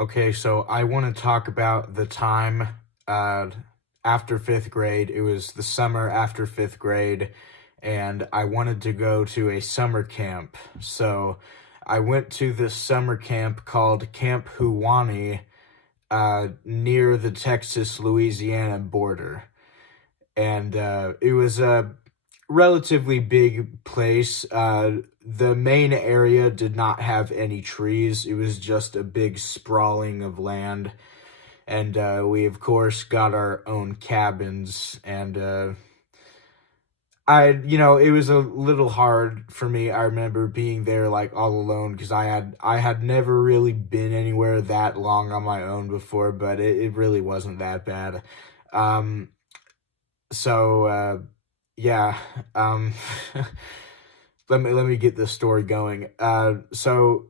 Okay, so I want to talk about the time uh, after fifth grade. It was the summer after fifth grade, and I wanted to go to a summer camp. So I went to this summer camp called Camp Huwani near the Texas-Louisiana border. And it was a relatively big place. The main area did not have any trees. It was just a big sprawling of land. And we, of course, got our own cabins. And it was a little hard for me. I remember being there like all alone because I had never really been anywhere that long on my own before, but it really wasn't that bad. Um, so yeah, um, let me get this story going. So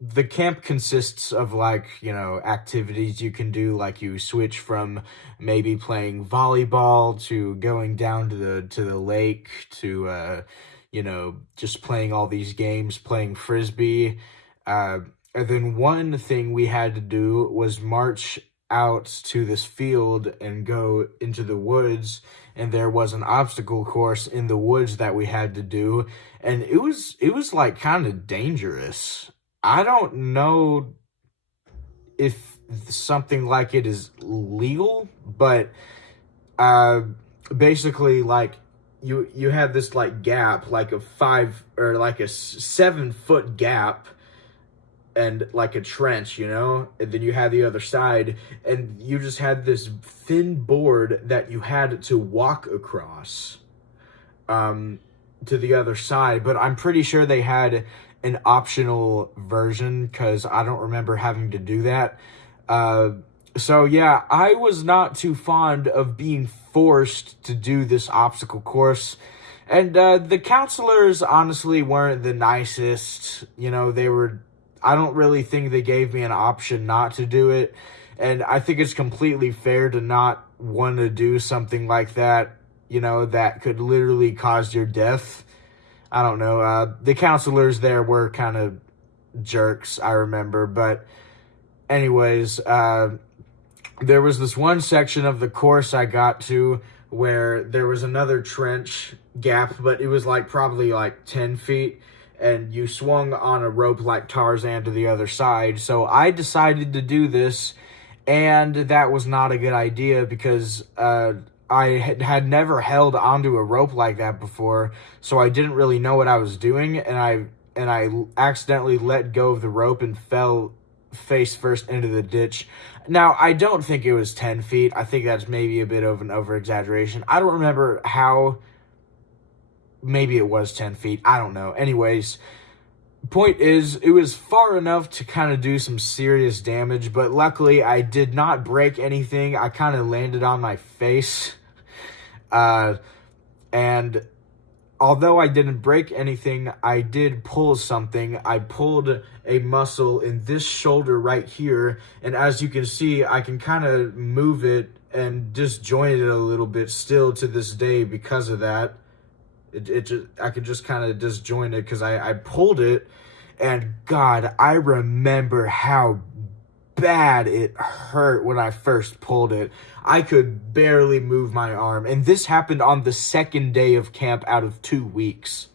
the camp consists of activities you can do, like you switch from maybe playing volleyball to going down to the lake to just playing all these games, playing frisbee. And then one thing we had to do was march out to this field and go into the woods, and there was an obstacle course in the woods that we had to do, and it was like kind of dangerous. I don't know if something like it is legal, but uh basically, like, you have this like gap, like a 7-foot gap, and like a trench, and then you had the other side, and you just had this thin board that you had to walk across um to the other side. But I'm pretty sure they had an optional version because I don't remember having to do that. uh so yeah, I was not too fond of being forced to do this obstacle course. And the counselors honestly weren't the nicest. They were, I don't really think they gave me an option not to do it. And I think it's completely fair to not want to do something like that, that could literally cause your death. I don't know. The counselors there were kind of jerks, I remember. But, anyways, there was this one section of the course I got to where there was another trench gap, but it was like probably like 10 feet, and you swung on a rope like Tarzan to the other side. So I decided to do this, and that was not a good idea because I had never held onto a rope like that before, so I didn't really know what I was doing, and I accidentally let go of the rope and fell face first into the ditch. Now, I don't think it was 10 feet. I think that's maybe a bit of an over exaggeration. I don't remember how. Maybe it was 10 feet. I don't know. Anyways, point is, it was far enough to kind of do some serious damage, but luckily I did not break anything. I kind of landed on my face. And although I didn't break anything, I did pull something. I pulled a muscle in this shoulder right here, and as you can see, I can kind of move it and disjoint it a little bit still to this day because of that. I could just kind of disjoint it because I pulled it, and God, I remember how bad it hurt when I first pulled it. I could barely move my arm, and this happened on the second day of camp out of 2 weeks.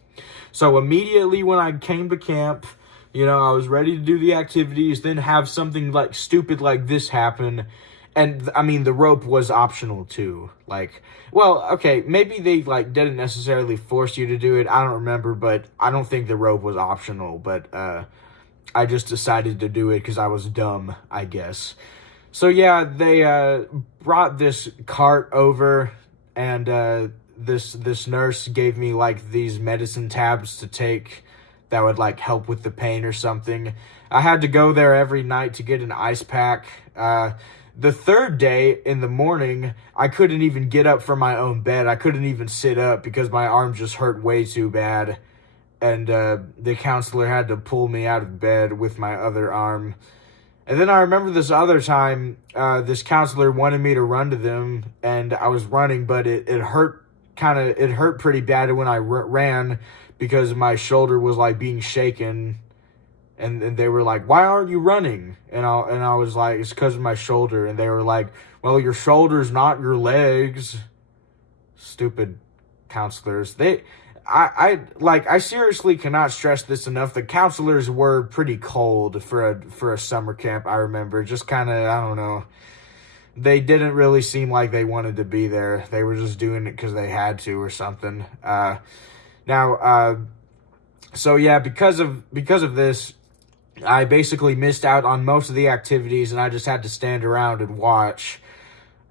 So immediately when I came to camp, I was ready to do the activities, then have something like stupid like this happen. And I mean, the rope was optional too. Like, well, okay, maybe they like didn't necessarily force you to do it. I don't remember, but I don't think the rope was optional. But I just decided to do it because I was dumb, I guess. So yeah, they brought this cart over, and this nurse gave me like these medicine tabs to take that would like help with the pain or something. I had to go there every night to get an ice pack. The third day in the morning, I couldn't even get up from my own bed. I couldn't even sit up because my arm just hurt way too bad. And the counselor had to pull me out of bed with my other arm. And then I remember this other time, this counselor wanted me to run to them, and I was running, but it hurt it hurt pretty bad when I ran because my shoulder was like being shaken. And they were like, "Why aren't you running?" And I was like, "It's because of my shoulder." And they were like, "Well, your shoulder's not your legs." Stupid counselors. I seriously cannot stress this enough. The counselors were pretty cold for a summer camp. I remember, just kind of, I don't know. They didn't really seem like they wanted to be there. They were just doing it because they had to or something. Now, so yeah, because of this, I basically missed out on most of the activities, and I just had to stand around and watch.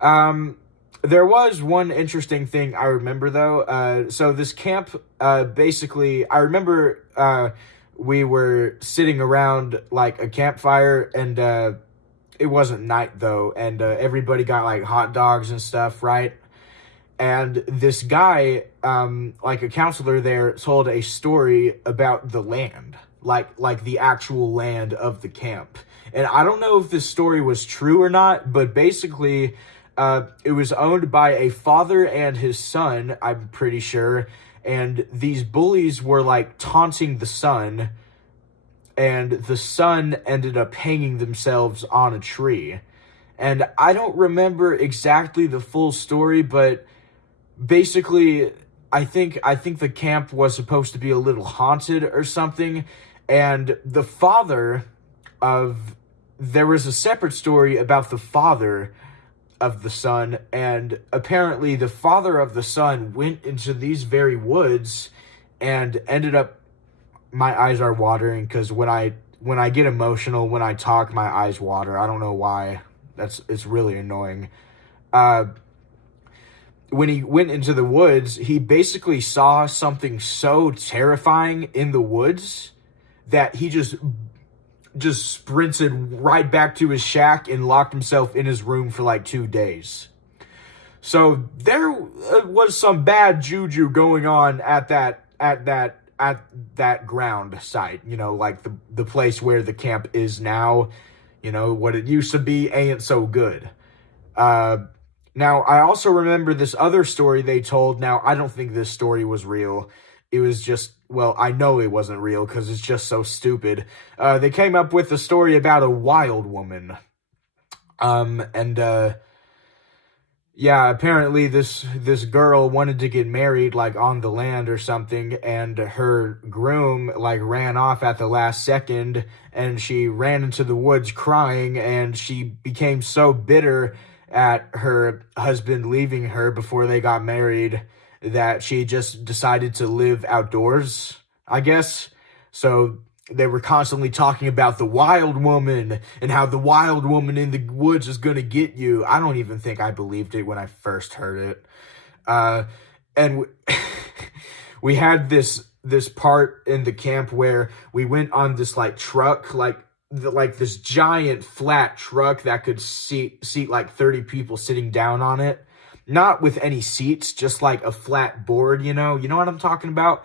There was one interesting thing I remember, though. So this camp, basically, I remember we were sitting around, like, a campfire, and it wasn't night, though, and everybody got, like, hot dogs and stuff, right? And this guy, like a counselor there, told a story about the land, like the actual land of the camp. And I don't know if this story was true or not, but basically, it was owned by a father and his son, I'm pretty sure. And these bullies were like taunting the son, and the son ended up hanging themselves on a tree. And I don't remember exactly the full story, but basically, I think the camp was supposed to be a little haunted or something, and the father of there was a separate story about the father of the son, and apparently the father of the son went into these very woods and ended up, my eyes are watering because when I get emotional when I talk, my eyes water. I don't know why. It's really annoying. When he went into the woods, he basically saw something so terrifying in the woods that he just sprinted right back to his shack and locked himself in his room for like 2 days. So there was some bad juju going on at that ground site, like the place where the camp is now. What it used to be ain't so good. Now, I also remember this other story they told. Now, I don't think this story was real. It was just, well, I know it wasn't real because it's just so stupid. They came up with a story about a wild woman. Yeah, apparently this girl wanted to get married, like, on the land or something, and her groom, like, ran off at the last second, and she ran into the woods crying, and she became so bitter at her husband leaving her before they got married that she just decided to live outdoors, I guess. So they were constantly talking about the wild woman and how the wild woman in the woods is going to get you. I don't even think I believed it when I first heard it. And we had this part in the camp where we went on this like truck, like this giant flat truck that could seat like 30 people sitting down on it. Not with any seats, just like a flat board, you know what I'm talking about?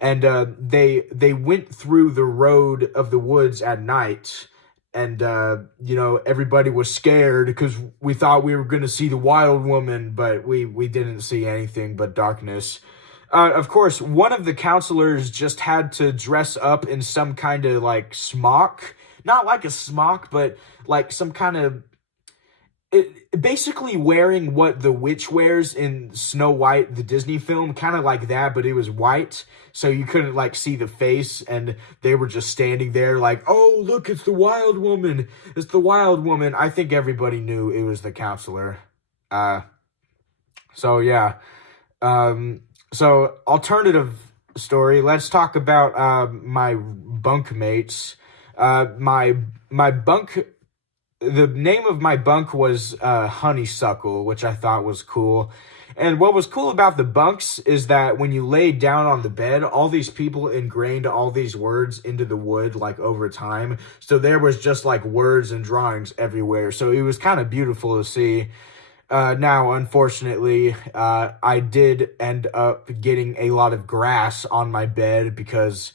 And they went through the road of the woods at night, and everybody was scared because we thought we were going to see the wild woman, but we didn't see anything but darkness. Of course, one of the counselors just had to dress up in some kind of like smock. Not like a smock, but like some kind of... basically wearing what the witch wears in Snow White, the Disney film, kind of like that, but it was white, so you couldn't like see the face, and they were just standing there like, oh, look, it's the wild woman. It's the wild woman. I think everybody knew it was the counselor. So yeah. So alternative story, let's talk about my bunk mates. My bunk... The name of my bunk was Honeysuckle, which I thought was cool. And what was cool about the bunks is that when you laid down on the bed, all these people ingrained all these words into the wood, like, over time. So there was just, like, words and drawings everywhere. So it was kind of beautiful to see. Now, unfortunately, I did end up getting a lot of grass on my bed because...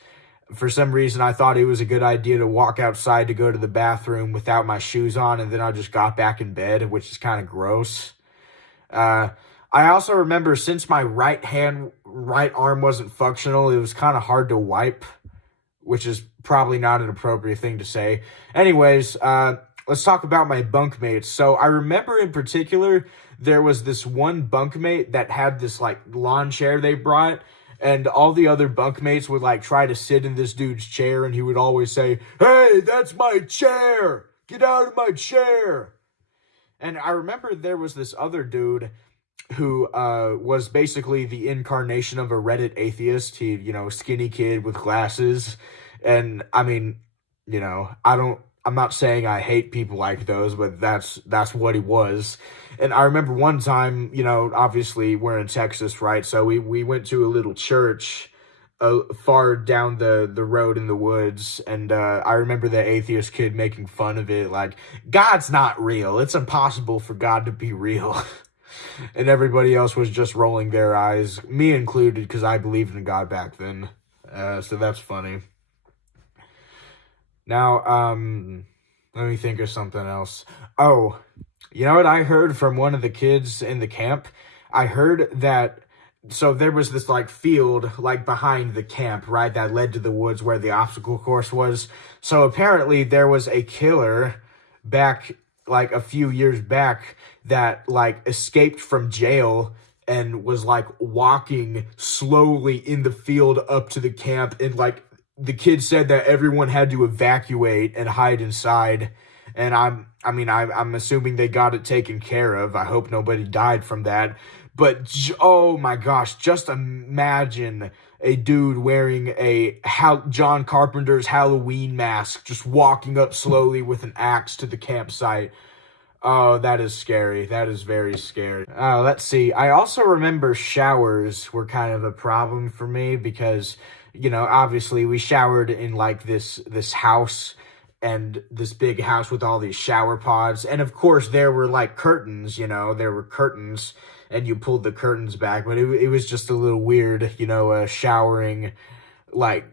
for some reason, I thought it was a good idea to walk outside to go to the bathroom without my shoes on, and then I just got back in bed, which is kind of gross. I also remember since my right arm wasn't functional, it was kind of hard to wipe, which is probably not an appropriate thing to say. Anyways, let's talk about my bunkmates. So I remember in particular, there was this one bunkmate that had this like lawn chair they brought, and all the other bunkmates would like try to sit in this dude's chair, and he would always say, "Hey, that's my chair! Get out of my chair!" And I remember there was this other dude who was basically the incarnation of a Reddit atheist. He, skinny kid with glasses. And I mean, I'm not saying I hate people like those, but that's what he was. And I remember one time, obviously we're in Texas, right? So we went to a little church far down the road in the woods, and I remember the atheist kid making fun of it, like, God's not real. It's impossible for God to be real. And everybody else was just rolling their eyes, me included, because I believed in God back then. So that's funny. Now, let me think of something else. Oh, you know what I heard from one of the kids in the camp? I heard that, so there was this, like, field, like, behind the camp, right, that led to the woods where the obstacle course was. So apparently there was a killer back, like, a few years back that, like, escaped from jail and was, like, walking slowly in the field up to the camp, and, like, the kid said that everyone had to evacuate and hide inside. And I'm assuming they got it taken care of. I hope nobody died from that. But oh my gosh, just imagine a dude wearing a John Carpenter's Halloween mask, just walking up slowly with an axe to the campsite. Oh, that is scary. That is very scary. Let's see. I also remember showers were kind of a problem for me because, obviously we showered in like this house, and this big house with all these shower pods. And of course there were like curtains, there were curtains, and you pulled the curtains back, but it was just a little weird, showering like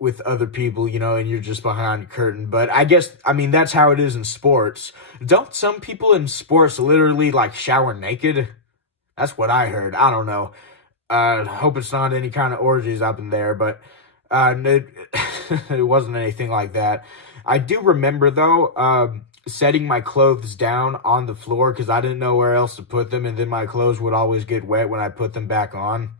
with other people, and you're just behind a curtain. But I guess, that's how it is in sports. Don't some people in sports literally like shower naked? That's what I heard. I don't know. Hope it's not any kind of orgies up in there, but it wasn't anything like that. I do remember, though, setting my clothes down on the floor because I didn't know where else to put them, and then my clothes would always get wet when I put them back on.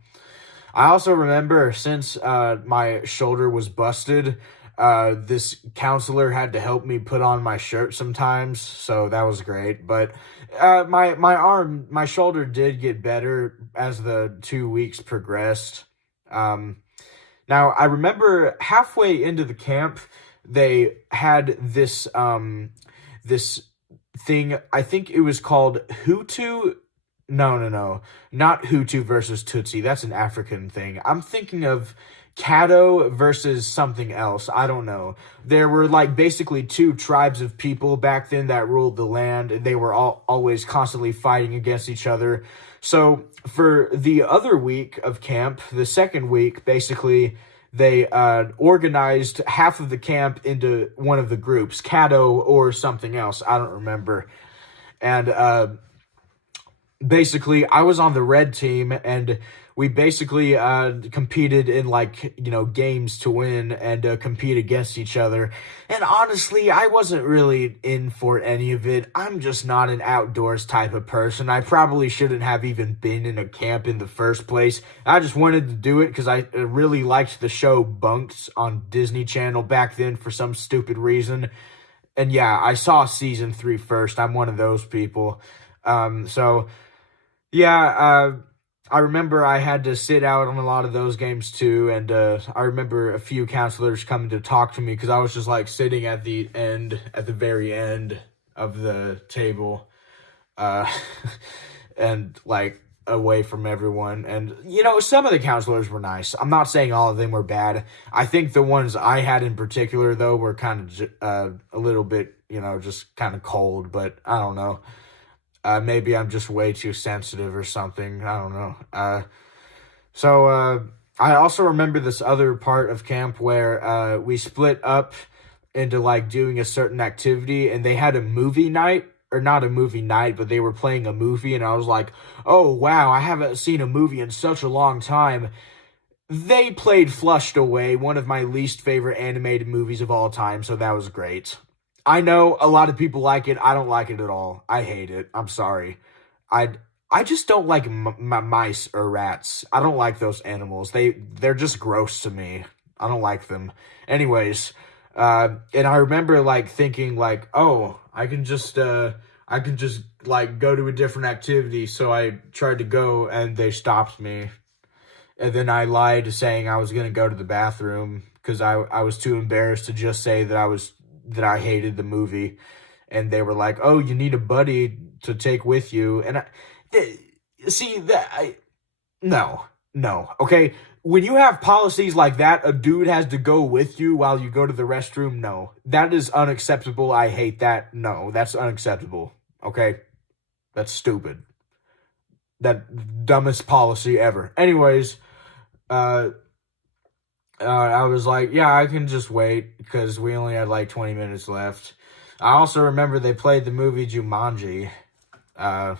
I also remember, since my shoulder was busted, this counselor had to help me put on my shirt sometimes, so that was great. But my shoulder did get better as the 2 weeks progressed. Now, I remember halfway into the camp, they had this this thing. I think it was called Hutu. No, not Hutu versus Tutsi. That's an African thing. I'm thinking of Caddo versus something else. I don't know. There were like basically two tribes of people back then that ruled the land. They were always constantly fighting against each other. So for the other week of camp, the second week, basically, they organized half of the camp into one of the groups, Caddo or something else. I don't remember. And basically, I was on the red team, and we basically competed in, like, games to win and compete against each other. And honestly, I wasn't really in for any of it. I'm just not an outdoors type of person. I probably shouldn't have even been in a camp in the first place. I just wanted to do it because I really liked the show Bunks on Disney Channel back then for some stupid reason. And yeah, I saw season 3 first. I'm one of those people. I remember I had to sit out on a lot of those games too, and I remember a few counselors coming to talk to me because I was just like sitting at the very end of the table, and like away from everyone. And some of the counselors were nice. I'm not saying all of them were bad. I think the ones I had in particular though were kind of a little bit, just kind of cold. But I don't know. Maybe I'm just way too sensitive or something. I don't know. I also remember this other part of camp where we split up into like doing a certain activity, and they had a movie night, or not a movie night, but they were playing a movie, and I was like, oh wow, I haven't seen a movie in such a long time. they played Flushed Away, one of my least favorite animated movies of all time, so that was great. I know a lot of people like it. I don't like it at all. I hate it. I'm sorry. I I just don't like mice or rats. I don't like those animals. They're just gross to me. I don't like them. Anyways, and I remember like thinking like, oh, I can just like go to a different activity. So I tried to go and they stopped me. And then I lied saying I was gonna go to the bathroom because I was too embarrassed to just say that I hated the movie. And they were like, "Oh, you need a buddy to take with you." And see that no, no, okay. When you have policies like that, a dude has to go with you while you go to the restroom. No, that is unacceptable. I hate that. No, that's unacceptable. Okay, that's stupid. That dumbest policy ever. Anyways, uh, I was like, yeah, I can just wait because we only had like 20 minutes left. I also remember they played the movie Jumanji, uh,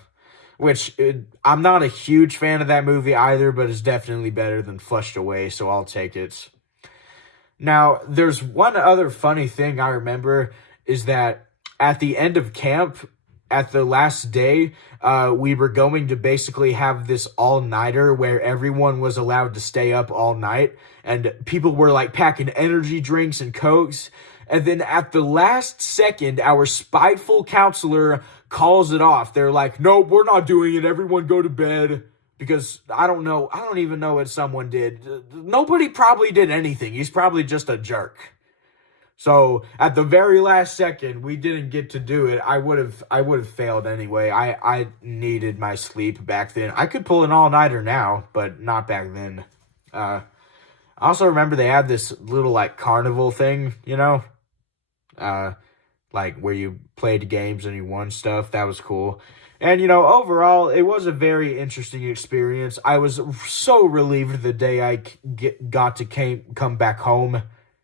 I'm not a huge fan of that movie either, but it's definitely better than Flushed Away, so I'll take it. Now, there's one other funny thing I remember is that at the end of camp, at the last day, we were going to basically have this all-nighter where everyone was allowed to stay up all night, and people were like packing energy drinks and Cokes. And then at the last second, our spiteful counselor calls it off. They're like, nope, we're not doing it. Everyone go to bed. Because I don't know. I don't even know what someone did. Nobody probably did anything. He's probably just a jerk. So at the very last second, we didn't get to do it. I would have failed anyway. I needed my sleep back then. I could pull an all-nighter now, but not back then. I also remember they had this little like carnival thing, you know? Like where you played games and you won stuff. That was cool. And, overall, it was a very interesting experience. I was so relieved the day I got to come back home,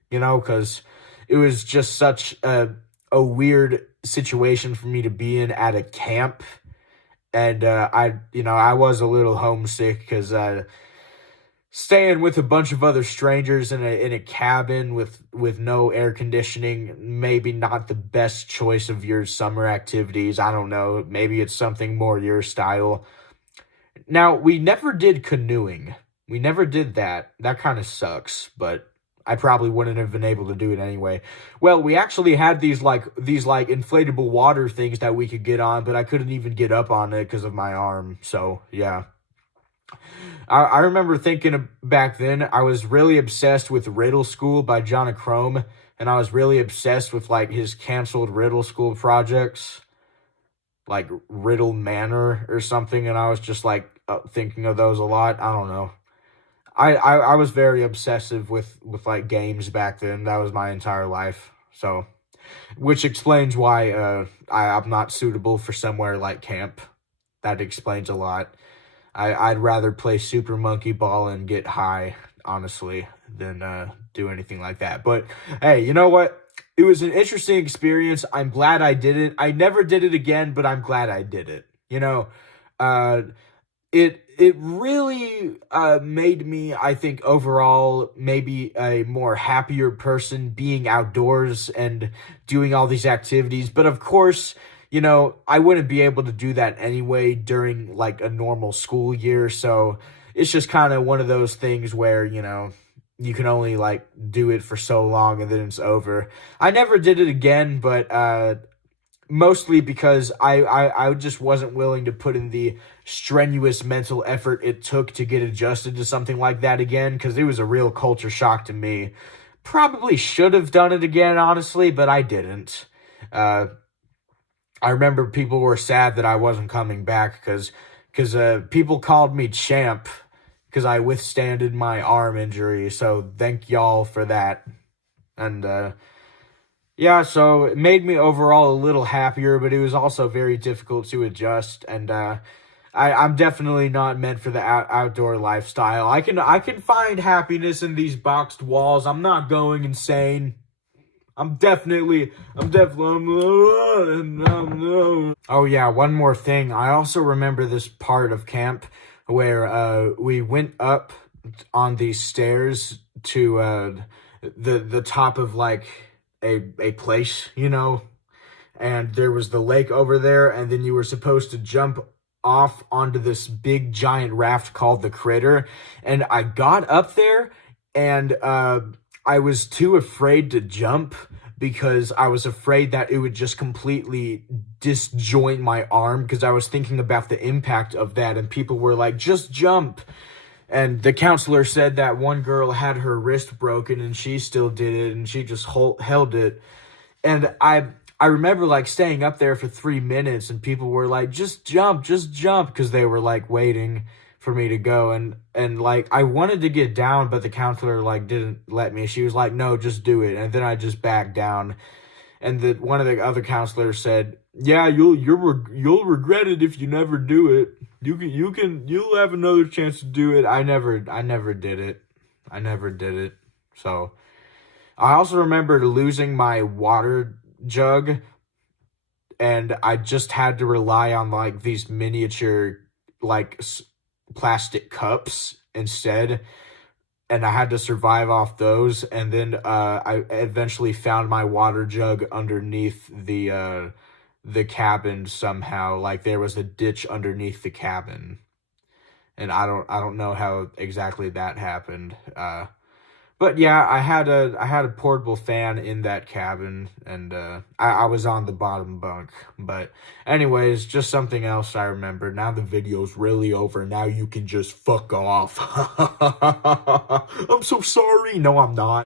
because it was just such a weird situation for me to be in at a camp. And I was a little homesick because staying with a bunch of other strangers in a cabin with no air conditioning, maybe not the best choice of your summer activities. I don't know. Maybe it's something more your style. Now, we never did canoeing. We never did that. That kind of sucks, but I probably wouldn't have been able to do it anyway. Well, we actually had these inflatable water things that we could get on, but I couldn't even get up on it because of my arm. So, yeah. I remember thinking back then, I was really obsessed with Riddle School by John Crome, and I was really obsessed with, his canceled Riddle School projects, like Riddle Manor or something, and I was just, thinking of those a lot. I don't know. I was very obsessive with games back then. That was my entire life, so, which explains why I'm not suitable for somewhere like camp. That explains a lot. I'd rather play Super Monkey Ball and get high, honestly, than do anything like that. But, hey, you know what? It was an interesting experience. I'm glad I did it. I never did it again, but I'm glad I did it. It really made me, I think, overall, maybe a more happier person being outdoors and doing all these activities. But, of course, I wouldn't be able to do that anyway during, a normal school year, so it's just kind of one of those things where, you can only, do it for so long and then it's over. I never did it again, but, mostly because I just wasn't willing to put in the strenuous mental effort it took to get adjusted to something like that again, because it was a real culture shock to me. Probably should have done it again, honestly, but I didn't. I remember people were sad that I wasn't coming back because people called me champ because I withstanded my arm injury. So thank y'all for that. And yeah, so it made me overall a little happier, but it was also very difficult to adjust. And I'm definitely not meant for the outdoor lifestyle. I can find happiness in these boxed walls. I'm not going insane. I'm definitely. Oh yeah, one more thing. I also remember this part of camp where we went up on these stairs to the top of like a place, you know, and there was the lake over there, and then you were supposed to jump off onto this big giant raft called the Critter. And I got up there, and I was too afraid to jump because I was afraid that it would just completely disjoint my arm, because I was thinking about the impact of that, and people were like, just jump. And the counselor said that one girl had her wrist broken and she still did it, and she just held it. And I remember like staying up there for 3 minutes, and people were like, just jump, because they were like waiting for me to go. And like I wanted to get down, but the counselor like didn't let me. She was like, no, just do it. And then I just backed down. And one of the other counselors said, yeah, you'll regret it if you never do it. You'll have another chance to do it. I never did it. I never did it. So I also remember losing my water jug, and I just had to rely on like these miniature like plastic cups instead, and I had to survive off those. And then I eventually found my water jug underneath the cabin somehow. Like there was a ditch underneath the cabin, and I don't know how exactly that happened. But yeah, I had a portable fan in that cabin, and I was on the bottom bunk. But anyways, just something else I remember. Now the video's really over. Now you can just fuck off. I'm so sorry. No, I'm not.